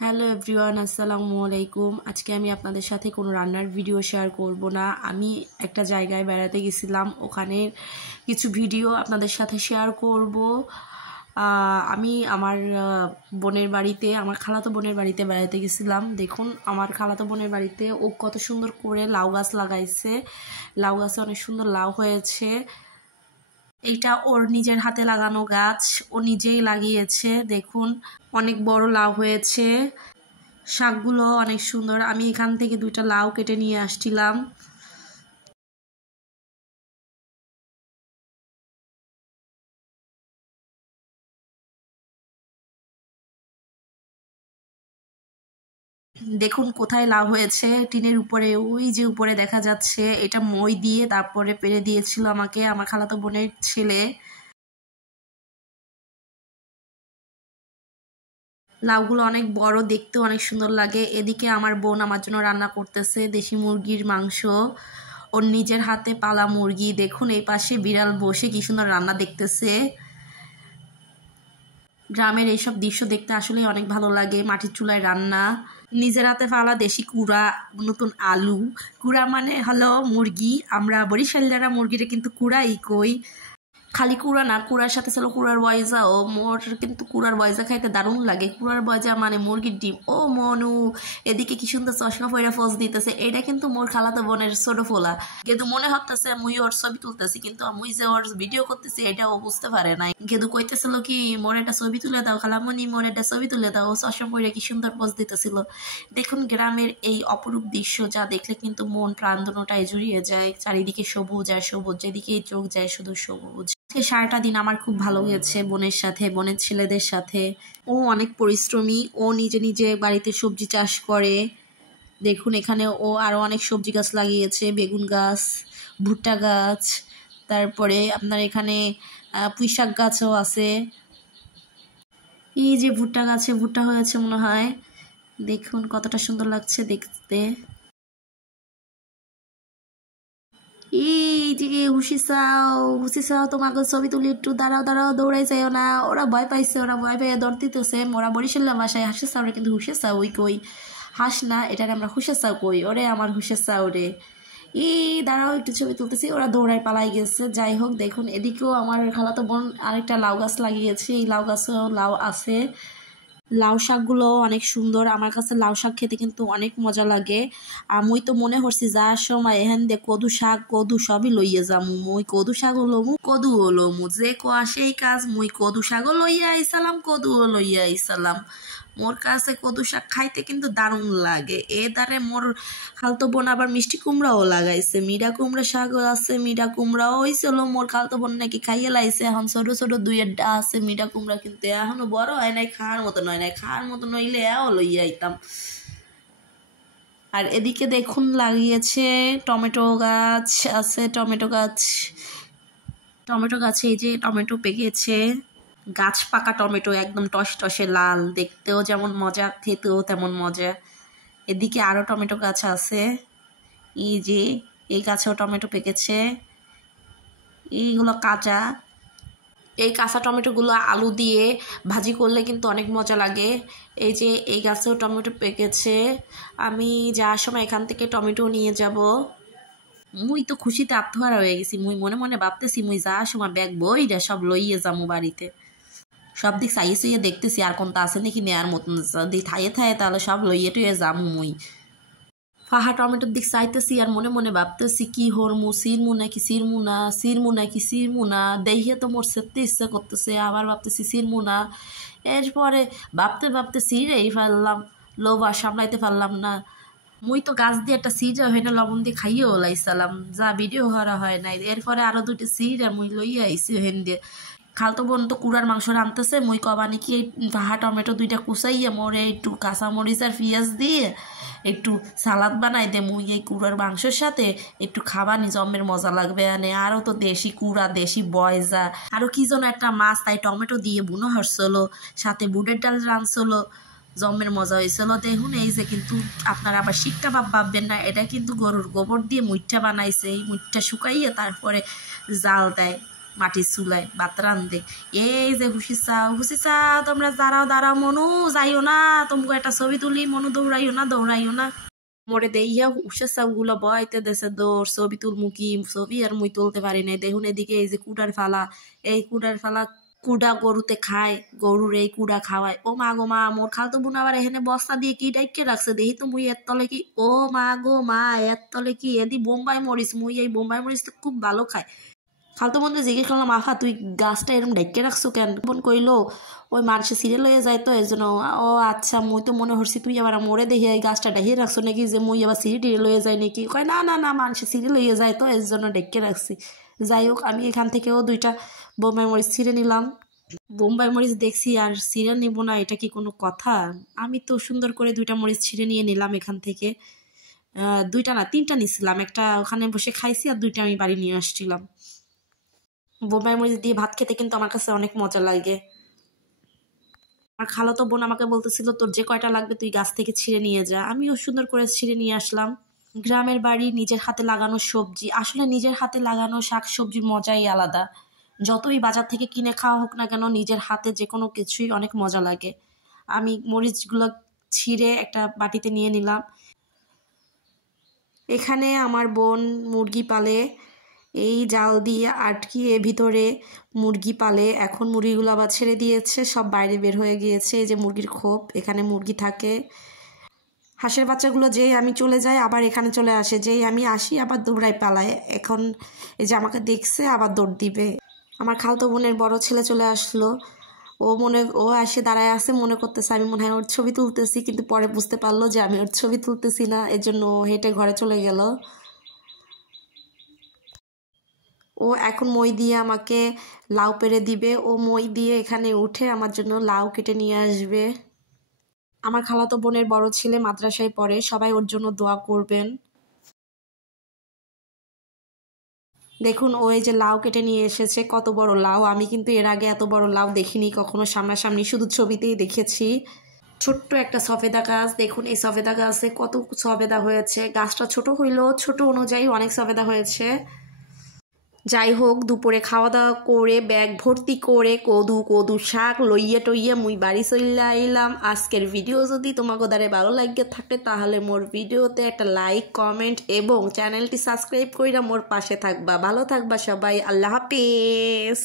Hello everyone, আসসালামু আলাইকুম। আজকে আমি আপনাদের সাথে কোনো রান্নার ভিডিও শেয়ার করব না। আমি একটা জায়গায় বেড়াতে গেছিলাম, ওখানে কিছু ভিডিও আপনাদের সাথে শেয়ার করব। আমি আমার বোনের বাড়িতে, আমার খালাতো বোনের বাড়িতে বেড়াতে গেছিলাম। দেখুন আমার খালাতো বোনের বাড়িতে ও কত সুন্দর করে লাউ গাছ লাগাইছে। লাউ গাছে অনেক সুন্দর লাউ হয়েছে। এইটা ওর নিজের হাতে লাগানো গাছ, ও নিজেই লাগিয়েছে। দেখুন অনেক বড় লাউ হয়েছে, শাকগুলো অনেক সুন্দর। আমি এখান থেকে 2টা লাউ কেটে নিয়ে আসছিলাম। দেখুন কোথায় লাউ হয়েছে, টিনের উপরে, ওই যে উপরে দেখা যাচ্ছে। এটা মই দিয়ে তারপরে পেরে দিয়েছিল আমাকে আমার খালাতো বোনের ছেলে। লাউগুলো অনেক বড়, দেখতে অনেক সুন্দর লাগে। এদিকে আমার বোন আমার জন্য রান্না করতেছে দেশি মুরগির মাংস, ওর নিজের হাতে পালা মুরগি। দেখুন এই পাশে বিড়াল বসে কি সুন্দর রান্না দেখতেছে। গ্রামের এইসব দৃশ্য দেখতে আসলে অনেক ভালো লাগে। মাটির চুলায় রান্না, নিজের হাতে ফালা দেশি কুড়া, নতুন আলু। কুড়া মানে হলো মুরগি, আমরা বরিশালীরা মুরগিটা কিন্তু কুড়াই কই। খালি কুড়া না, কুড়ার সাথে ছিল কুড়ার বয়জাও। মোর কিন্তু কুড়ার বয়জা খাইতে দারুণ লাগে। কুড়ার বয়জা মানে মুরগির ডিম। ও মনু, এদিকে কি সুন্দর চশমা পয়রা ফোজ দিতেছে। এটা কিন্তু মোর খালাতো বোনের ছোট ফোলা, কিন্তু মনে হতেছে মুই ওর ছবি তুলতেছি, কিন্তু মুই যে ওর ভিডিও করতেছি এটা ও বুঝতে পারে নাই। কিন্তু কইতেছিল কি মোর একটা ছবি তুলে দাও খালামণি, মোর একটা ছবি তুলে দাও। ও চশমা পয়রা কি সুন্দর পোজ দিতেছিল। দেখুন গ্রামের এই অপরূপ দৃশ্য, যা দেখলে কিন্তু মন প্রাণ দুটোটাই জুড়িয়ে যায়। চারিদিকে সবুজ আর সবুজ, যেদিকেই চোখ যায় শুধু সবুজ। সারাটা দিন আমার খুব ভালো গেছে বোনের সাথে, বোনের ছেলেদের সাথে। ও অনেক পরিশ্রমী, ও নিজে নিজে বাড়িতে সবজি চাষ করে। দেখুন এখানে ও আরও অনেক সবজি গাছ লাগিয়েছে, বেগুন গাছ, ভুট্টা গাছ, তারপরে আপনার এখানে পুঁই শাক গাছও আছে। এই যে ভুট্টা গাছে ভুট্টা হয়েছে মনে হয়, দেখুন কতটা সুন্দর লাগছে দেখতে। এই যে হুসি চাও তোমাকে ছবি তুলি একটু, দাঁড়াও দাঁড়াও, দৌড়াই যাইও না। ওরা ভয় পাইছে, ওরা ভয় পাইয়ে দৌড় দিতেছে। ওরা বরিশাল্লা বাসায় হাসে চাও রে, কিন্তু হুসে চাও ওই কই, হাস না, এটাকে আমরা হুসে চাও কই। ওরে আমার হুসে চাও রে, এই দাঁড়াও একটু ছবি তুলতেছি। ওরা দৌড়ায় পালাই গেছে। যাই হোক, দেখুন এদিকেও আমার খালাতো বোন আরেকটা লাউ গাছ লাগিয়েছে। এই লাউ গাছেও লাউ আছে। লাউ শাকগুলো অনেক সুন্দর। আমার কাছে লাউ শাক খেতে কিন্তু অনেক মজা লাগে। আর মুই তো মনে করছি যার সময় এখান দিয়ে কদু শাক কদু সবই লইয়ে যামু। মুই কদু শাকও লমু, কদুও লমু, যে কোয়া সেই কাজ। মুই কদু শাকও লইয়া আইসালাম, কদুও লইয়া আইসালাম। মোর কাছে কদু শাক খাইতে কিন্তু দারুণ লাগে। এ দ্বারে মোর খালতো বোন আবার মিষ্টি কুমড়াও লাগাইছে, মিঠা কুমড়া শাকও আছে, মিঠা কুমড়াও হয়েছিল। মোর খালতো বোন নাকি খাইয়ে লাইছে। এখন ছোট ছোট 2-1টা আছে মিঠা কুমড়া, কিন্তু এখনো বড় হয় নাই, খাওয়ার মতন হয় নাই। খাওয়ার মতন হইলে এও লইয়া আইতাম। আর এদিকে দেখুন লাগিয়েছে টমেটো গাছ আছে, টমেটো গাছ, টমেটো গাছে এই যে টমেটো পেকেছে। গাছ পাকা টমেটো, একদম টসটসে লাল, দেখতেও যেমন মজা, খেতেও তেমন মজা। এদিকে আরও টমেটো গাছ আছে, এই যে এই গাছেও টমেটো পেকেছে। এইগুলো কাঁচা, এই কাঁচা টমেটোগুলো আলু দিয়ে ভাজি করলে কিন্তু অনেক মজা লাগে। এই যে এই গাছেও টমেটো পেকেছে। আমি যাওয়ার সময় এখান থেকে টমেটো নিয়ে যাব। মুই তো খুশিতে আত্মহারা হয়ে গেছি। মুই মনে মনে ভাবতেছি মুই যাওয়ার সময় ব্যাগ বইরা সব লইয়ে যাবো বাড়িতে। সব দিক চাইয়ে চাইয়ে দেখতেছি আর কোনটা আছে নাকি নেয়ার মতন, যদি থায়ে থায়ে তাহলে সব লইয়ে টুয়ে যাবো মুই। ফাহা টমেটোর দিক চাইতেছি আর মনে মনে ভাবতেছি কি হরমু, সিরমু নাকি সিরমু না, সিরমু নাকি সিরমু না। দেখে তো মোর সেরতে ইচ্ছা করতেছে, আবার ভাবতেছি সিরমু না। এরপরে ভাবতে ভাবতে সিরেই ফেললাম, লোভ আর সামলাইতে পারলাম না। মুই তো গাছ দিয়ে একটা সিরা হইনা লবণ দিয়ে খাইয়েও লাইছিলাম, যা ভিডিও করা হয় নাই। এরপরে আরো 2টি সিরা মুই লইয়া আইছি হেন দিয়ে। খালতো বোন তো কুড়ার মাংস রাঁধতেছে, মুই কবানি কি পাহা টমেটো 2টা কুচাইয়া মোরে একটু কাঁচামরিচ আর পেঁয়াজ দিয়ে একটু সালাদ বানাই দে। মুই এই কুড়ার মাংসের সাথে একটু খাবানি, জমের মজা লাগবে। আনে আরও তো দেশি কুড়া, দেশি বয়জা, আরও কি যেন একটা মাছ, তাই টমেটো দিয়ে বুনো হরছিল, সাথে বুটের ডাল রাঁধছিল, জমের মজা হয়েছিল। দেখুন এই যে, কিন্তু আপনারা আবার শিকটা ভাববেন না, এটা কিন্তু গরুর গোবর দিয়ে মুইঠা বানাইছে। এই মুইঠা শুকাইয়ে তারপরে জাল দেয়। মাটির চুলায় ভাত রান্ধে। এই যে হুসি চাও তোমরা দাঁড়াও মনু যাইও না, তোমাকে একটা ছবি তুলি, মনু দৌড়াইও না। মোরে দেইয়া হুসের চাউগুলো বয়তে দেশে দৌড় ছবি তুলমুখী ছবি আর মুই তুলতে পারি না। দেখুন এদিকে এই যে কুড়ার ফালা, এই কুড়ার ফালা কুড়া গরুতে খায়, গরুর এই কুড়া খাওয়ায়। ও মা গো মা, মোর খালতো বোন আবার এখানে বস্তা দিয়ে কি ডাইকে রাখছে দেখি তো মুই এর তলে কি, ও মা গো মা এর তলে কি এদি বোম্বাই মরিচ, মুই এই বোম্বাই মরিচ তো খুব ভালো খায়। খালতো বোনকে জিজ্ঞেস করলাম আফা তুই গাছটা এরকম ডাইকে রাখছো কেন? বোন কইলো ওই মানুষে সিরিয়াল হয়ে যায় তো এর জন্য। ও আচ্ছা, মুই তো মনে হচ্ছি তুই আবার মোড়ে দেখি এই গাছটা ডাইকে রাখছো নাকি, যে মুই আবার সিরিয়াল হয়ে যায় নাকি। কয় না মানুষে সিরিয়াল হয়ে যায় তো এর জন্য ডাইকে রাখছি। যাই হোক, আমি এখান থেকেও 2টা বোম্বাই মরিচ ছিঁড়ে নিলাম। বোম্বাই মরিচ দেখছি আর ছিঁড়ে নিব না, এটা কি কোনো কথা? আমি তো সুন্দর করে 2টা মরিচ ছিঁড়ে নিয়ে নিলাম এখান থেকে। 2টা না 3টা নিছিলাম, একটা ওখানে বসে খাইছি আর 2টা আমি বাড়ি নিয়ে আসছিলাম। বোম্বাই মরিচ দিয়ে ভাত খেতে কিন্তু আমার কাছে অনেক মজা লাগে। আমার খালাতো বোন আমাকে বলতেছিল তোর যে কয়টা লাগবে তুই গাছ থেকে ছিঁড়ে নিয়ে যা। আমিও সুন্দর করে ছিঁড়ে নিয়ে আসলাম। গ্রামের বাড়ি, নিজের হাতে লাগানো সবজি, আসলে নিজের হাতে লাগানো শাক সবজির মজাই আলাদা। যতই বাজার থেকে কিনে খাওয়া হোক না কেন, নিজের হাতে যে কোনো কিছুই অনেক মজা লাগে। আমি মরিচগুলো ছিঁড়ে একটা বাটিতে নিয়ে নিলাম। এখানে আমার বোন মুরগি পালে, এই জাল দিয়ে আটকিয়ে ভিতরে মুরগি পালে। এখন মুরগিগুলো আবার ছেড়ে দিয়েছে, সব বাইরে বের হয়ে গিয়েছে। এই যে মুরগির খোপ, এখানে মুরগি থাকে। হাঁসের বাচ্চাগুলো যেই আমি চলে যাই আবার এখানে চলে আসে, যেই আমি আসি আবার দৌড়ায় পালায়। এখন এই যে আমাকে দেখছে আবার দৌড় দিবে। আমার খালতো বোনের বড় ছেলে চলে আসলো। ও এসে দাঁড়ায় আছে, মনে করতেছে আমি মনে হয় ওর ছবি তুলতেছি, কিন্তু পরে বুঝতে পারলো যে আমি ওর ছবি তুলতেছি না, এর জন্য হেঁটে ঘরে চলে গেল। ও এখন মই দিয়ে আমাকে লাউ পেড়ে দিবে। ও মই দিয়ে এখানে উঠে আমার জন্য লাউ কেটে নিয়ে আসবে। আমার খালাতো বোনের বড় ছেলে মাদ্রাসায় পড়ে, সবাই ওর জন্য দোয়া করবেন। দেখুন ও এই যে লাউ কেটে নিয়ে এসেছে, কত বড় লাউ। আমি কিন্তু এর আগে এত বড় লাউ দেখিনি কখনো সামনাসামনি, শুধু ছবিতেই দেখেছি। ছোট্ট একটা সফেদা গাছ, দেখুন এই সফেদা গাছে কত সফেদা হয়েছে। গাছটা ছোট হইলেও ছোট অনুযায়ী অনেক সফেদা হয়েছে। যাই হোক, দুপুরে খাওয়া দাওয়া করে ব্যাগ ভর্তি করে কদু শাক লইয়ে টইয়ে মুই বাড়ি চলে আইলাম। আজকের ভিডিও যদি তোমাকে দ্বারা ভালো লাগে থাকে তাহলে মোর ভিডিওতে একটা লাইক কমেন্ট এবং চ্যানেলটি সাবস্ক্রাইব কইরা মোর পাশে থাকবা। ভালো থাকবা সবাই, আল্লাহ হাফেজ।